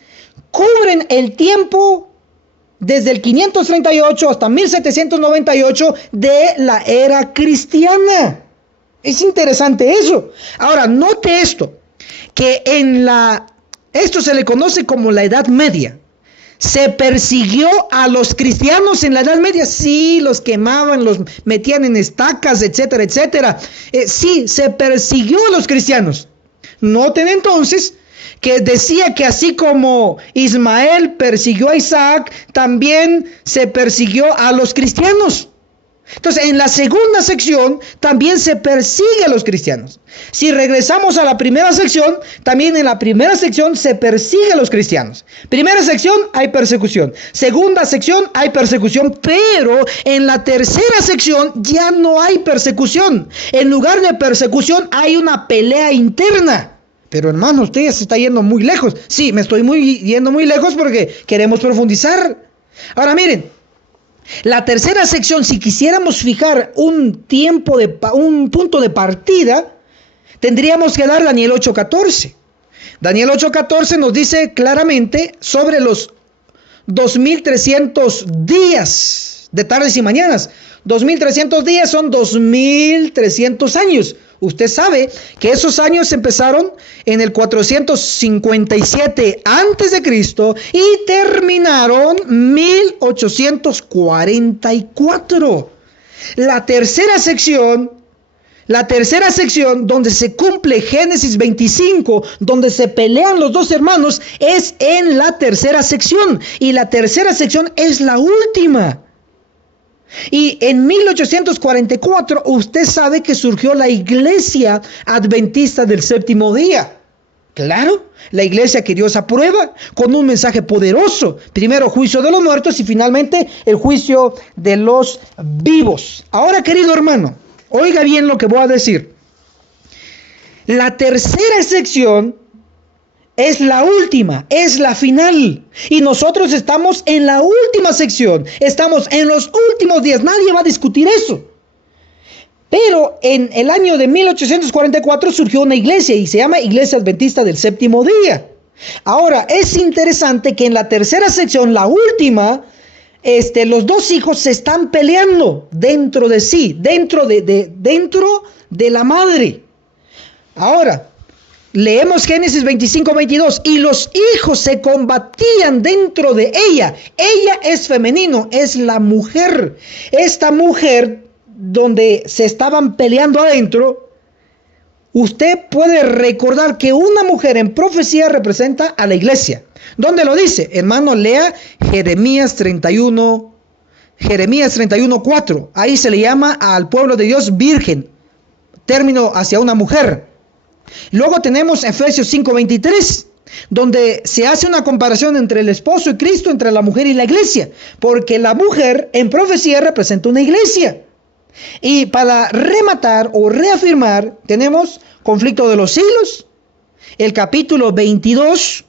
cubren el tiempo desde el 538 hasta 1798 de la era cristiana. Es interesante eso. Ahora, note esto, que esto se le conoce como la Edad Media. ¿Se persiguió a los cristianos en la Edad Media? Sí, los quemaban, los metían en estacas, etcétera, etcétera. Sí, se persiguió a los cristianos. Noten entonces que decía que así como Ismael persiguió a Isaac, también se persiguió a los cristianos. Entonces, en la segunda sección también se persigue a los cristianos. Si regresamos a la primera sección, también en la primera sección se persigue a los cristianos. Primera sección hay persecución. Segunda sección hay persecución, pero en la tercera sección ya no hay persecución. En lugar de persecución hay una pelea interna. Pero hermano, usted ya se está yendo muy lejos. Sí, me estoy yendo muy lejos porque queremos profundizar. Ahora miren. La tercera sección, si quisiéramos fijar un punto de partida, tendríamos que dar Daniel 8:14. Daniel 8:14 nos dice claramente sobre los 2300 días de tardes y mañanas. 2300 días son 2300 años. Usted sabe que esos años empezaron en el 457 antes de Cristo y terminaron 1844. La tercera sección donde se cumple Génesis 25, donde se pelean los dos hermanos, es en la tercera sección. Y la tercera sección es la última. Y en 1844 usted sabe que surgió la Iglesia Adventista del Séptimo Día. Claro, la iglesia que Dios aprueba con un mensaje poderoso. Primero juicio de los muertos y finalmente el juicio de los vivos. Ahora, querido hermano, oiga bien lo que voy a decir. La tercera sección es la última, es la final. Y nosotros estamos en la última sección. Estamos en los últimos días. Nadie va a discutir eso. Pero en el año de 1844 surgió una iglesia y se llama Iglesia Adventista del Séptimo Día. Ahora, es interesante que en la tercera sección, la última, los dos hijos se están peleando dentro de sí, dentro de la madre. Ahora, leemos Génesis 25:22, y los hijos se combatían dentro de ella. Ella es femenino, es la mujer. Esta mujer donde se estaban peleando adentro, usted puede recordar que una mujer en profecía representa a la iglesia. ¿Dónde lo dice? Hermano, lea Jeremías 31:4. Ahí se le llama al pueblo de Dios virgen, término hacia una mujer. Luego tenemos Efesios 5:23, donde se hace una comparación entre el esposo y Cristo, entre la mujer y la iglesia, porque la mujer en profecía representa una iglesia. Y para rematar o reafirmar, tenemos Conflicto de los Siglos, el capítulo 22,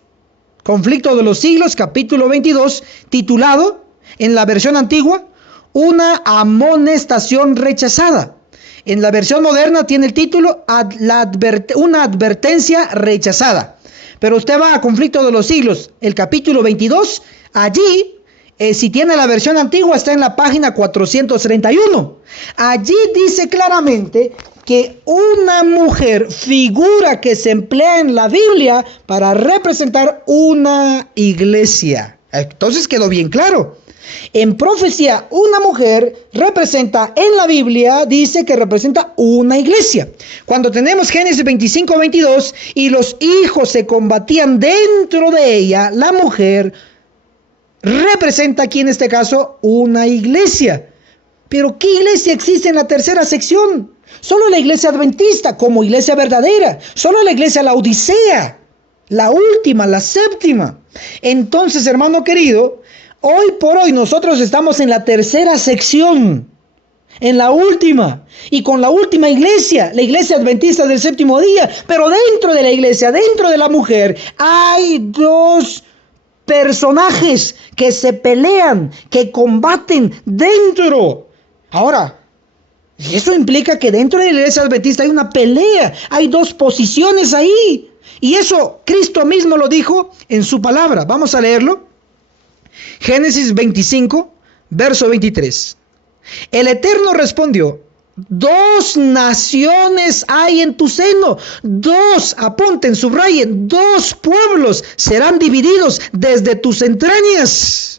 Conflicto de los Siglos, capítulo 22, titulado en la versión antigua, Una amonestación rechazada. En la versión moderna tiene el título Una advertencia rechazada. Pero usted va a Conflicto de los Siglos, el capítulo 22, allí, si tiene la versión antigua, está en la página 431. Allí dice claramente que una mujer, figura que se emplea en la Biblia para representar una iglesia. Entonces quedó bien claro. En profecía, una mujer representa en la Biblia, dice que representa una iglesia. Cuando tenemos Génesis 25:22, y los hijos se combatían dentro de ella, la mujer representa aquí en este caso una iglesia. Pero ¿qué iglesia existe en la tercera sección? Solo la iglesia adventista como iglesia verdadera. Solo la iglesia Laodicea, la última, la séptima. Entonces, hermano querido, hoy por hoy nosotros estamos en la tercera sección. en la última, y con la última iglesia, la iglesia adventista del séptimo día. Pero dentro de la iglesia, dentro de la mujer, hay dos personajes que se pelean, que combaten dentro. Ahora, eso implica que dentro de la iglesia adventista hay una pelea, hay dos posiciones ahí. Y eso Cristo mismo lo dijo en su palabra. Vamos a leerlo. Génesis 25, verso 23. El Eterno respondió: dos naciones hay en tu seno, dos, apunten, subrayen, dos pueblos serán divididos desde tus entrañas.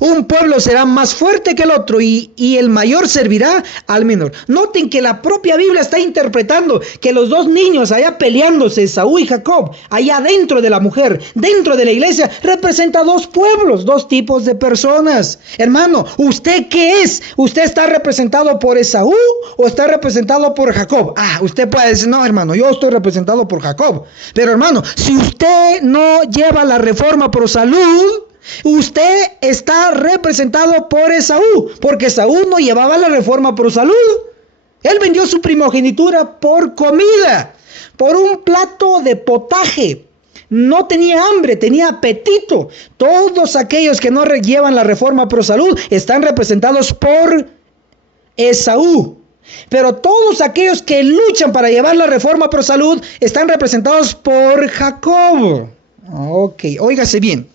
Un pueblo será más fuerte que el otro y el mayor servirá al menor. Noten que la propia Biblia está interpretando que los dos niños allá peleándose, Esaú y Jacob, allá dentro de la mujer, dentro de la iglesia, representa dos pueblos, dos tipos de personas. Hermano, ¿usted qué es? ¿Usted está representado por Esaú o está representado por Jacob? Usted puede decir: no, hermano, yo estoy representado por Jacob. Pero hermano, si usted no lleva la reforma por salud, usted está representado por Esaú, porque Esaú no llevaba la reforma por salud. Él vendió su primogenitura por comida, por un plato de potaje. No tenía hambre, tenía apetito. Todos aquellos que no llevan la reforma por salud están representados por Esaú. Pero todos aquellos que luchan para llevar la reforma por salud están representados por Jacob. Ok, óigase bien.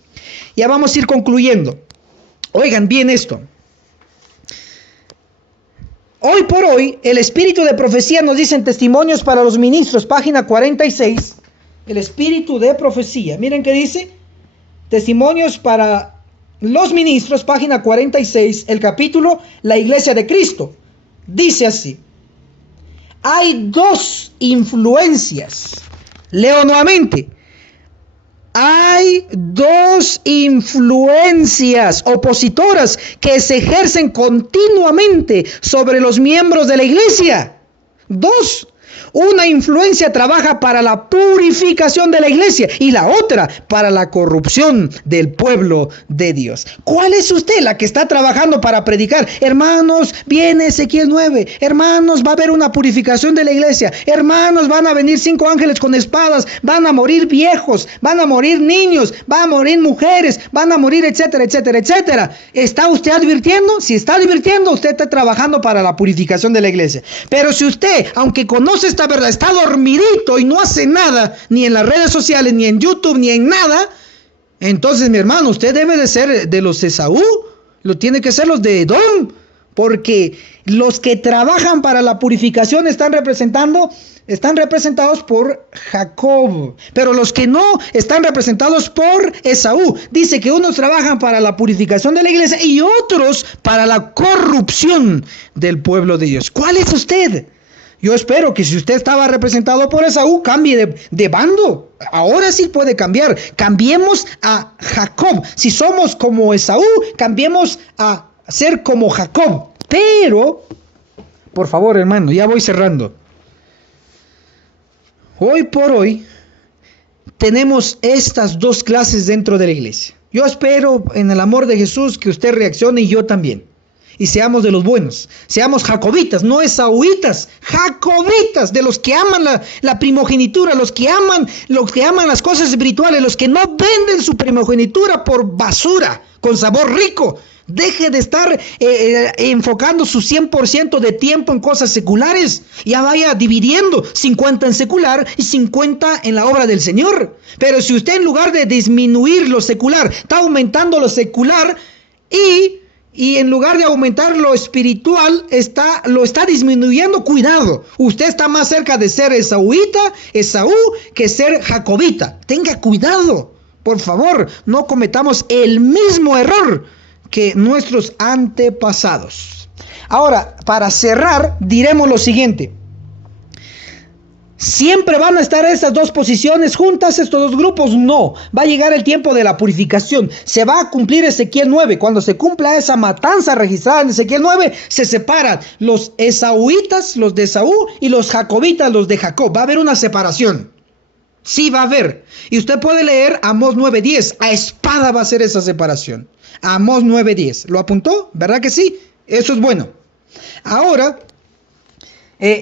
Ya vamos a ir concluyendo. Oigan bien esto. Hoy por hoy, el espíritu de profecía nos dice en Testimonios para los Ministros, página 46. El espíritu de profecía. Miren qué dice. Testimonios para los Ministros, página 46. El capítulo, la Iglesia de Cristo. Dice así: hay dos influencias. Leo nuevamente. Hay dos influencias opositoras que se ejercen continuamente sobre los miembros de la iglesia. Dos. Una influencia trabaja para la purificación de la iglesia y la otra para la corrupción del pueblo de Dios. ¿Cuál es usted la que está trabajando para predicar? Hermanos, viene Ezequiel 9. Hermanos, va a haber una purificación de la iglesia. Hermanos, van a venir 5 ángeles con espadas. Van a morir viejos, van a morir niños, van a morir mujeres, van a morir, etcétera, etcétera, etcétera. ¿Está usted advirtiendo? Si está advirtiendo, usted está trabajando para la purificación de la iglesia. Pero si usted, aunque conoce esta verdad, está dormidito y no hace nada, ni en las redes sociales, ni en YouTube, ni en nada, entonces, mi hermano, usted debe de ser de los Esaú, lo tiene que ser los de Edom, porque los que trabajan para la purificación están representados por Jacob, pero los que no están representados por Esaú. Dice que unos trabajan para la purificación de la iglesia y otros para la corrupción del pueblo de Dios. ¿Cuál es usted? Yo espero que si usted estaba representado por Esaú, cambie de bando. Ahora sí puede cambiar. Cambiemos a Jacob. Si somos como Esaú, cambiemos a ser como Jacob. Pero, por favor, hermano, ya voy cerrando. Hoy por hoy tenemos estas dos clases dentro de la iglesia. Yo espero en el amor de Jesús que usted reaccione y yo también. Y seamos de los buenos, seamos jacobitas, no esauitas, jacobitas, de los que aman la primogenitura, los que aman las cosas espirituales, los que no venden su primogenitura por basura, con sabor rico. Deje de estar enfocando su 100% de tiempo en cosas seculares. Ya vaya dividiendo 50 en secular y 50 en la obra del Señor. Pero si usted, en lugar de disminuir lo secular, está aumentando lo secular y en lugar de aumentar lo espiritual, lo está disminuyendo, cuidado. Usted está más cerca de ser Esaú, que ser jacobita. Tenga cuidado, por favor, no cometamos el mismo error que nuestros antepasados. Ahora, para cerrar, diremos lo siguiente. ¿Siempre van a estar estas dos posiciones juntas, estos dos grupos? No. Va a llegar el tiempo de la purificación. Se va a cumplir Ezequiel 9. Cuando se cumpla esa matanza registrada en Ezequiel 9, se separan los esauitas, los de Esaú, y los jacobitas, los de Jacob. Va a haber una separación. Sí, va a haber. Y usted puede leer Amós 9:10. A espada va a ser esa separación. Amós 9:10. ¿Lo apuntó? ¿Verdad que sí? Eso es bueno. Ahora,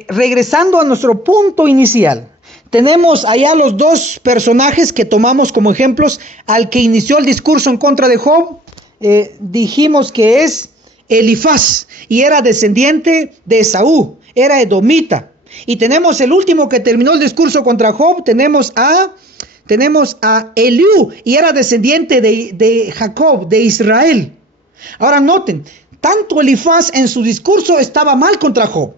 regresando a nuestro punto inicial, tenemos allá los dos personajes que tomamos como ejemplos. Al que inició el discurso en contra de Job, dijimos que es Elifaz, y era descendiente de Esaú, era edomita. Y tenemos el último que terminó el discurso contra Job, tenemos a Eliú, y era descendiente de Jacob, de Israel. Ahora noten, tanto Elifaz en su discurso estaba mal contra Job.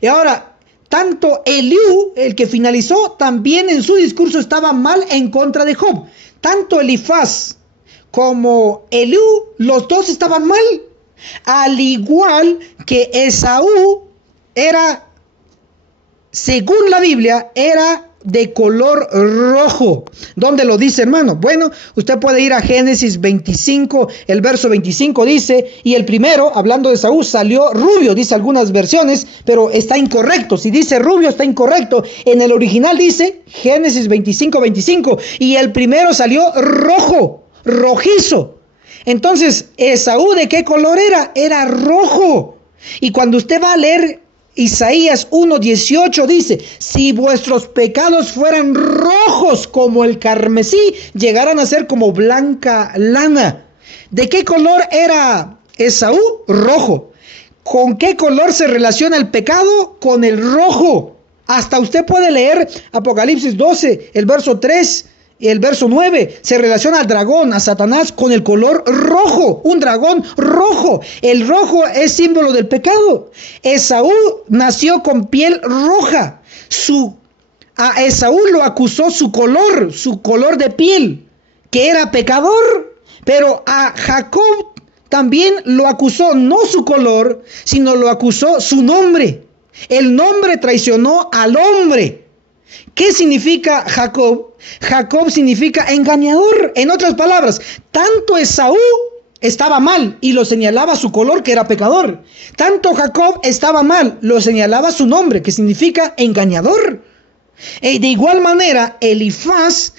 Y ahora, tanto Eliú, el que finalizó, también en su discurso estaba mal en contra de Job. Tanto Elifaz como Eliú, los dos estaban mal. Al igual que Esaú era, según la Biblia, era de color rojo. ¿Dónde lo dice, hermano? Bueno, usted puede ir a Génesis 25, el verso 25 dice, y el primero, hablando de Esaú, salió rubio, dice algunas versiones, pero está incorrecto. Si dice rubio, está incorrecto. En el original dice, Génesis 25, 25, y el primero salió rojo, rojizo. Entonces, ¿Esaú de qué color era? Era rojo. Y cuando usted va a leer Isaías 1:18 dice, si vuestros pecados fueran rojos como el carmesí, llegaran a ser como blanca lana. ¿De qué color era Esaú? Rojo. ¿Con qué color se relaciona el pecado? Con el rojo. Hasta usted puede leer Apocalipsis 12, el verso 3 y el verso 9. Se relaciona al dragón, a Satanás, con el color rojo. Un dragón rojo. El rojo es símbolo del pecado. Esaú nació con piel roja. A Esaú lo acusó su color de piel, que era pecador. Pero a Jacob también lo acusó no su color, sino lo acusó su nombre. El nombre traicionó al hombre. ¿Qué significa Jacob? Jacob significa engañador. En otras palabras, tanto Esaú estaba mal y lo señalaba su color, que era pecador. Tanto Jacob estaba mal, lo señalaba su nombre, que significa engañador. De igual manera, Elifaz,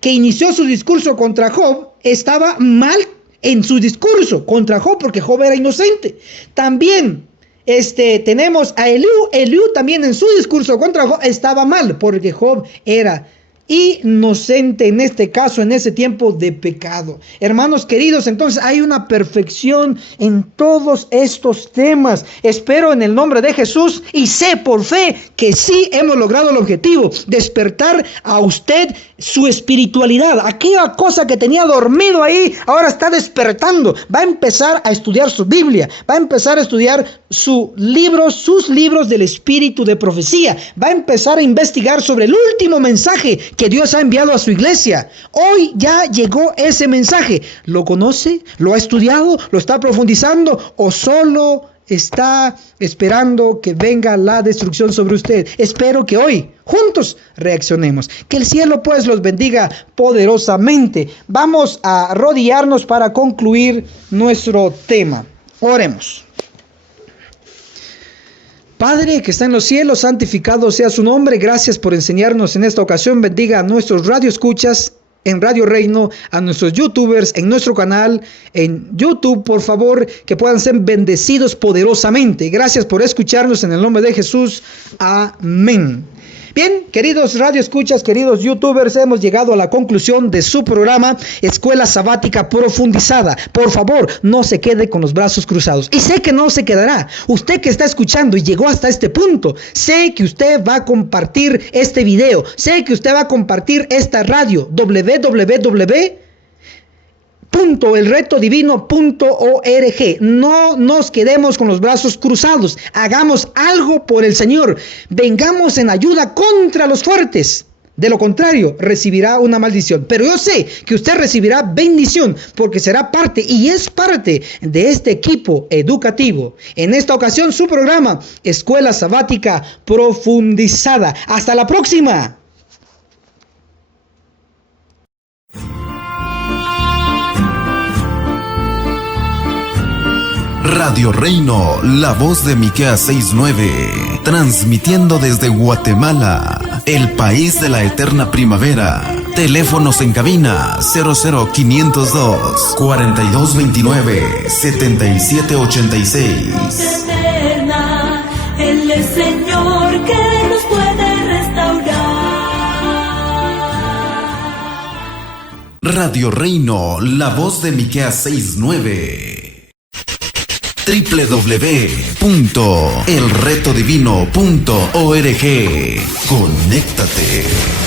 que inició su discurso contra Job, estaba mal en su discurso contra Job, porque Job era inocente. También tenemos a Eliú. Eliú también en su discurso contra Job estaba mal, porque Job era inocente en este caso, en ese tiempo de pecado. Hermanos queridos, entonces hay una perfección en todos estos temas. Espero en el nombre de Jesús y sé por fe que sí hemos logrado el objetivo: despertar a usted su espiritualidad. Aquella cosa que tenía dormido ahí, ahora está despertando. Va a empezar a estudiar su Biblia, va a empezar a estudiar sus libros del espíritu de profecía, va a empezar a investigar sobre el último mensaje que Dios ha enviado a su iglesia. Hoy ya llegó ese mensaje. ¿Lo conoce? ¿Lo ha estudiado? ¿Lo está profundizando? ¿O solo está esperando que venga la destrucción sobre usted? Espero que hoy juntos reaccionemos. Que el cielo pues los bendiga poderosamente. Vamos a arrodillarnos para concluir nuestro tema. Oremos. Padre que está en los cielos, santificado sea su nombre. Gracias por enseñarnos en esta ocasión. Bendiga a nuestros radioescuchas en Radio Reino, a nuestros youtubers en nuestro canal en YouTube, por favor, que puedan ser bendecidos poderosamente. Gracias por escucharnos en el nombre de Jesús. Amén. Bien, queridos radioescuchas, queridos youtubers, hemos llegado a la conclusión de su programa Escuela Sabática Profundizada. Por favor, no se quede con los brazos cruzados. Y sé que no se quedará. Usted que está escuchando y llegó hasta este punto, sé que usted va a compartir este video. Sé que usted va a compartir esta radio, www.elretodivino.org. No nos quedemos con los brazos cruzados. Hagamos algo por el Señor. Vengamos en ayuda contra los fuertes. De lo contrario, recibirá una maldición. Pero yo sé que usted recibirá bendición, porque será parte y es parte de este equipo educativo. En esta ocasión, su programa Escuela Sabática Profundizada. Hasta la próxima. Radio Reino, la voz de Miqueas 6:9, transmitiendo desde Guatemala, el país de la eterna primavera. Teléfonos en cabina 00502 4229 7786. Él es Señor que nos puede restaurar. Radio Reino, la voz de Miqueas 6:9. www.elretodivino.org. Conéctate.